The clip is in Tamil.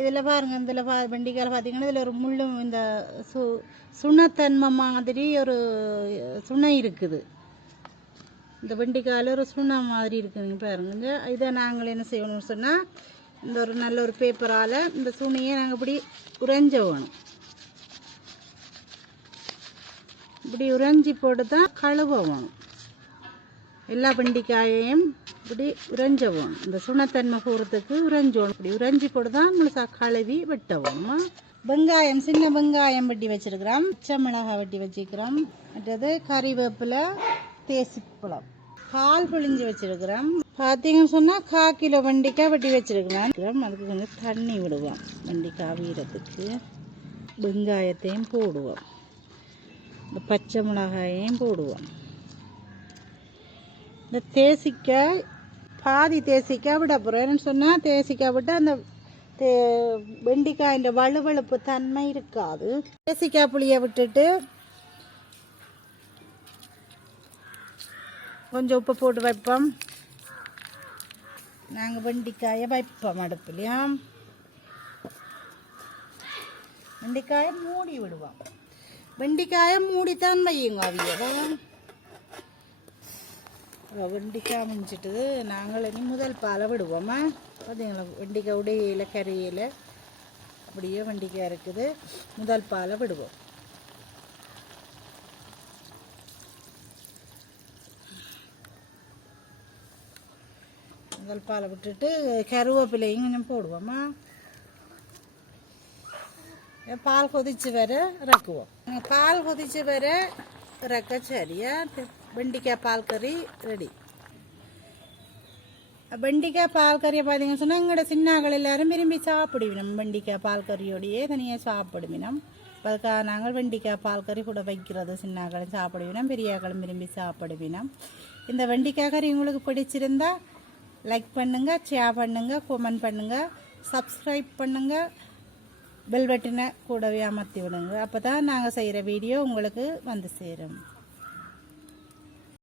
இதில் பாருங்கள், இதில் வெண்டிக்காயில் பார்த்தீங்கன்னா இதில் ஒரு முள்ளும் இந்த சுண்ணத்தன்மை மாதிரி ஒரு சுனை இருக்குது. இந்த வெண்டிக்காயில் ஒரு சுண்ணா மாதிரி இருக்குதுங்க பாருங்க. இதை நாங்கள் என்ன செய்யணும்னு சொன்னால், இந்த ஒரு நல்ல ஒரு பேப்பரால் இந்த சுனியை நாங்கள் இப்படி உறைஞ்ச வேணும். இப்படி உறைஞ்சி போட்டு தான் கழுவ வேணும். எல்லா வெண்டிக்காயையும் இப்படி உறைஞ்ச வேணும். இந்த சுண்ணத்தன்மை போகிறதுக்கு உறைஞ்சோணும். இப்படி உறைஞ்சி போட்டு தான் முழுசா கழுவி வெட்ட வேணுமா. வெங்காயம், சின்ன வெங்காயம் வெட்டி வச்சிருக்கிறோம். பச்சை மிளகாய் வெட்டி வச்சுக்கிறோம். மற்றது கறிவேப்பிலை, தேசிப்பழம், பால் புளிஞ்சு வச்சிருக்கிறோம். பார்த்தீங்கன்னு சொன்னால் 1/4 கிலோ வெண்டிக்காய் வெட்டி வச்சிருக்கிறோம். அதுக்கு கொஞ்சம் தண்ணி விடுவோம். வெண்டிக்காய் வீரத்துக்கு வெங்காயத்தையும் போடுவோம். இந்த பச்சை மிளகாயையும் போடுவோம். இந்த தேசிக்காய் பாதி தேசிக்காய் விட போகிறோம். என்னன்னு சொன்னால், தேசிக்காய் விட்டால் அந்த வெண்டிக்காய் வலுவழுப்பு தன்மை இருக்காது. தேசிக்காய் புளியை விட்டுட்டு கொஞ்சம் உப்பு போட்டு வைப்போம். நாங்கள் வெண்டிக்காயை வைப்போம் அடுப்புலையும். வெண்டிக்காயை மூடி விடுவோம். வெண்டிக்காயை மூடித்தான் வையுங்க அவியவா. வெண்டிக்காய் முடிஞ்சிட்டு நாங்கள் இனி முதல் பாலை விடுவோமா. பார்த்தீங்களா, வெண்டிக்காய் உடையில கரையில் அப்படியே வெண்டிக்காய் இருக்குது. முதல் பாலை விடுவோம். முதல் பாலை விட்டுட்டு கருவேப்பிலையும் கொஞ்சம் போடுவோமா. பால் கொதிச்சு வர இறக்குவோம். பால் கொதிச்சு வர இறக்க சரியா. வெண்டிக்காய் பால் கறி ரெடி. வெண்டிக்காய் பால் கறியை பார்த்தீங்கன்னு சொன்னால் எங்களோட சின்னாக்கள் எல்லாரும் விரும்பி சாப்பிடுவினோம். வெண்டிக்காய் பால் கறியோடையே தனியாக சாப்பிடுவினோம். அதுக்காக நாங்கள் வெண்டிக்காய் பால் கறி கூட வைக்கிறது. சின்னாக்களும் சாப்பிடுவினோம், பெரியாக்களும் விரும்பி சாப்பிடுவினோம். இந்த வெண்டிக்காய் கறி உங்களுக்கு பிடிச்சிருந்தா லைக் பண்ணுங்கள், ஷேர் பண்ணுங்கள், கமெண்ட் பண்ணுங்கள், சப்ஸ்கிரைப் பண்ணுங்கள், பெல் பட்டனை கூடவே அமர்த்தி விடுங்க. அப்போ தான் நாங்கள் செய்கிற வீடியோ உங்களுக்கு வந்து சேரும்.